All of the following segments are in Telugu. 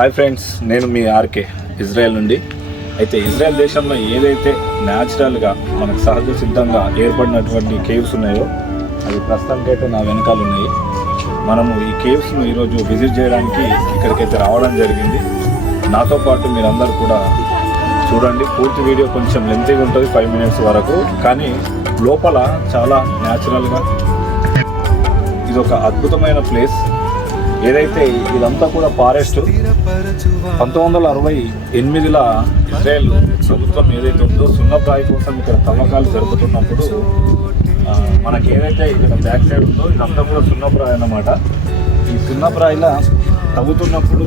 హాయ్ ఫ్రెండ్స్ నేను మీ ఆర్కే ఇజ్రాయెల్ నుండి. అయితే ఇజ్రాయెల్ దేశంలో ఏదైతే న్యాచురల్గా మనకు సహజ సిద్ధంగా ఏర్పడినటువంటి కేవ్స్ ఉన్నాయో అవి ప్రస్తుతానికైతే నా వెనకాల ఉన్నాయి. మనము ఈ కేవ్స్ను ఈరోజు విజిట్ చేయడానికి ఇక్కడికైతే రావడం జరిగింది. నాతో పాటు మీరందరూ కూడా చూడండి. పూర్తి వీడియో కొంచెం లెంతీగా ఉంటుంది ఫైవ్ మినిట్స్ వరకు. కానీ లోపల చాలా న్యాచురల్గా ఇది ఒక అద్భుతమైన ప్లేస్ ఏదైతే ఇదంతా కూడా ఫారెస్ట్ పంతొమ్మిది వందల అరవై ఎనిమిదిలో ఇజ్రాయెల్ ప్రభుత్వం ఏదైతే ఉందో సున్నప్రాయి కోసం ఇక్కడ తవ్వకాలు జరుపుతున్నప్పుడు మనకి ఏదైతే ఇక్కడ బ్యాక్ సైడ్ ఉందో ఇదంతా కూడా సున్నప్రాయి అన్నమాట. ఈ సున్నప్రాయిలా తవ్వుతున్నప్పుడు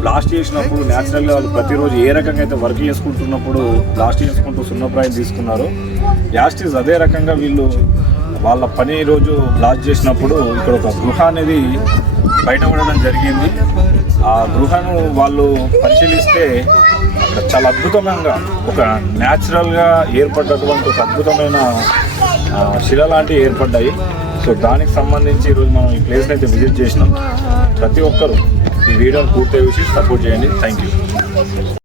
బ్లాస్ట్ చేసినప్పుడు న్యాచురల్గా వాళ్ళు ప్రతిరోజు ఏ రకంగా అయితే వర్క్ చేసుకుంటున్నప్పుడు బ్లాస్ట్ చేసుకుంటూ సున్నప్రాయం తీసుకున్నారు యాస్టిస్ అదే రకంగా వీళ్ళు వాళ్ళ పని రోజు బ్లాస్ట్ చేసినప్పుడు ఇక్కడ ఒక గృహ అనేది బయటపడడం జరిగింది. ఆ గృహను వాళ్ళు పరిశీలిస్తే అక్కడ చాలా అద్భుతంగా ఒక న్యాచురల్గా ఏర్పడ్డటువంటి ఒక అద్భుతమైన ఆ, శిల లాంటివి ఏర్పడ్డాయి. సో దానికి సంబంధించి ఈరోజు మనం ఈ ప్లేస్ని అయితే విజిట్ చేసినాం. ప్రతి ఒక్కరూ ఈ వీడియోని పూర్తి చూసి సపోర్ట్ చేయండి. థ్యాంక్ యూ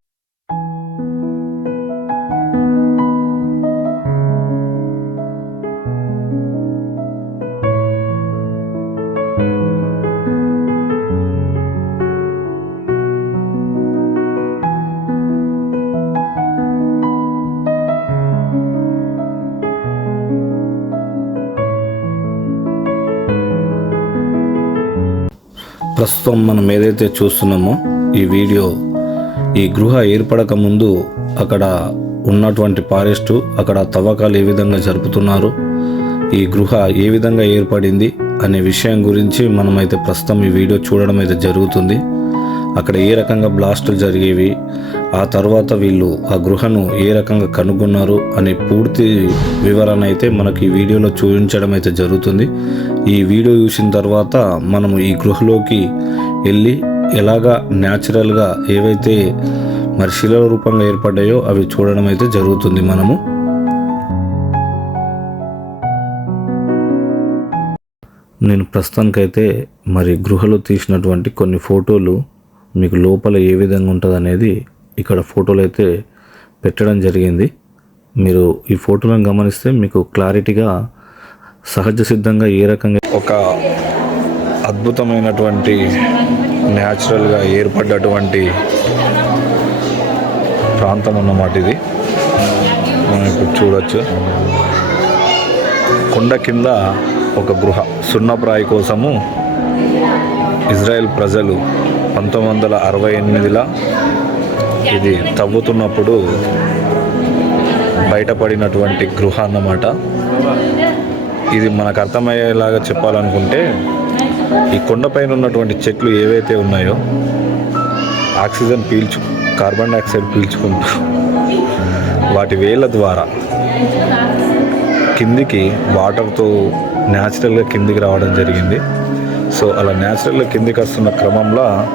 ప్రస్తుతం మనం ఏదైతే చూస్తున్నామో ఈ వీడియో ఈ గృహ ఏర్పడక ముందు అక్కడ ఉన్నటువంటి ఫారెస్టు అక్కడ తవ్వకాలు ఏ విధంగా జరుపుతున్నారు ఈ గృహ ఏ విధంగా ఏర్పడింది అనే విషయం గురించి మనమైతే ప్రస్తుతం ఈ వీడియో చూడడం అయితే జరుగుతుంది. అక్కడ ఏ రకంగా బ్లాస్టులు జరిగేవి ఆ తర్వాత వీళ్ళు ఆ గృహను ఏ రకంగా కనుగొన్నారు అనే పూర్తి వివరణ అయితే మనకి ఈ వీడియోలో చూపించడం అయితే జరుగుతుంది. ఈ వీడియో చూసిన తర్వాత మనము ఈ గృహలోకి వెళ్ళి ఎలాగా న్యాచురల్గా ఏవైతే మరి శిలల రూపంగా ఏర్పడ్డాయో అవి చూడడం అయితే జరుగుతుంది మనము. నేను ప్రస్తుతానికైతే మరి గృహలో తీసినటువంటి కొన్ని ఫోటోలు మీకు లోపల ఏ విధంగా ఉంటుంది అనేది ఇక్కడ ఫోటోలు అయితే పెట్టడం జరిగింది. మీరు ఈ ఫోటోలను గమనిస్తే మీకు క్లారిటీగా సహజ సిద్ధంగా ఏ రకంగా ఒక అద్భుతమైనటువంటి న్యాచురల్గా ఏర్పడ్డటువంటి ప్రాంతం అన్నమాట ఇది. మనం ఇప్పుడు చూడొచ్చు. కొండ కింద ఒక గృహ సున్నప్రాయి కోసము ఇజ్రాయెల్ ప్రజలు పంతొమ్మిది వందల అరవై ఎనిమిదిలో ఇది తవ్వుతున్నప్పుడు బయటపడినటువంటి గృహ అన్నమాట. ఇది మనకు అర్థమయ్యేలాగా చెప్పాలనుకుంటే ఈ కొండపైన ఉన్నటువంటి చెట్లు ఏవైతే ఉన్నాయో ఆక్సిజన్ పీల్చు కార్బన్ డైఆక్సైడ్ పీల్చుకుంటూ వాటి వేళ్ళ ద్వారా కిందికి వాటర్తో న్యాచురల్గా కిందికి రావడం జరిగింది. సో అలా న్యాచురల్గా కిందికి వస్తున్న క్రమంలో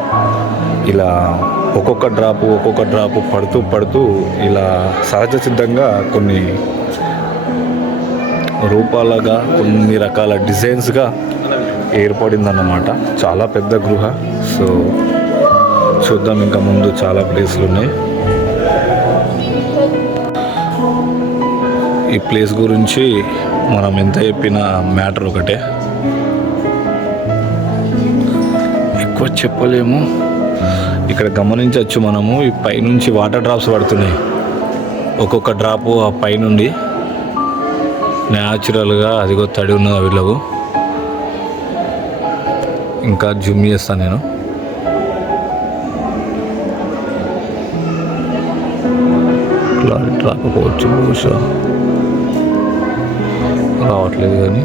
ఇలా ఒక్కొక్క డ్రాపు ఒక్కొక్క డ్రాపు పడుతూ పడుతూ ఇలా సహజ సిద్ధంగా కొన్ని రూపాలుగా కొన్ని రకాల డిజైన్స్గా ఏర్పడిందన్నమాట. చాలా పెద్ద గృహ. సో చూద్దాం ఇంకా ముందు చాలా ప్లేస్లు ఉన్నాయి. ఈ ప్లేస్ గురించి మనం ఎంత చెప్పిన మ్యాటర్ ఒకటే. ఎక్కువ చెప్పలేము. ఇక్కడ గమనించవచ్చు మనము ఈ పైనుంచి వాటర్ డ్రాప్స్ పడుతున్నాయి. ఒక్కొక్క డ్రాపు ఆ పైనుండి న్యాచురల్గా అదిగో తడి ఉన్నది వీళ్ళకు ఇంకా జూమ్ చేస్తాను నేను. క్లారిటీ రాకపోవచ్చు బహుశా. రావట్లేదు కానీ.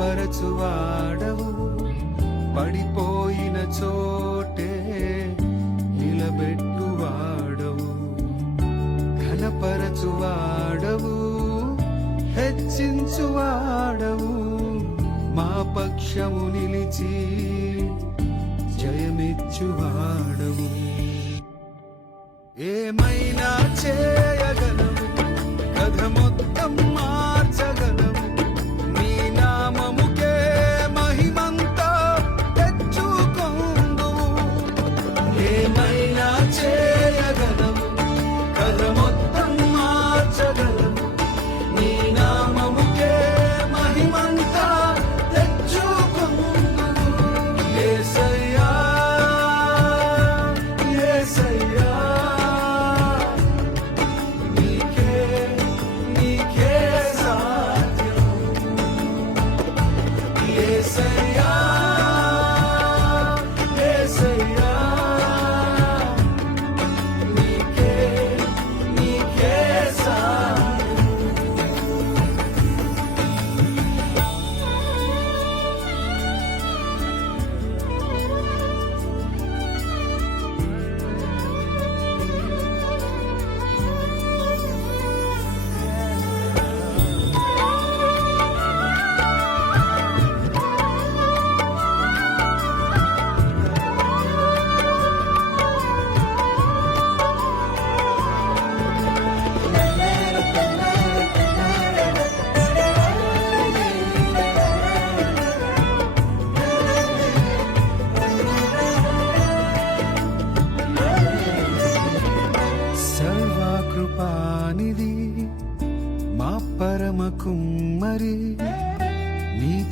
బలపరచువాడవు పడిపోయిన చోటే నిలబెట్టువాడవు. ఘనపరచువాడవు హెచ్చించువాడవు. మా పక్షము నిలిచి జయమిచ్చువాడవు. ఏమైనా చేయగల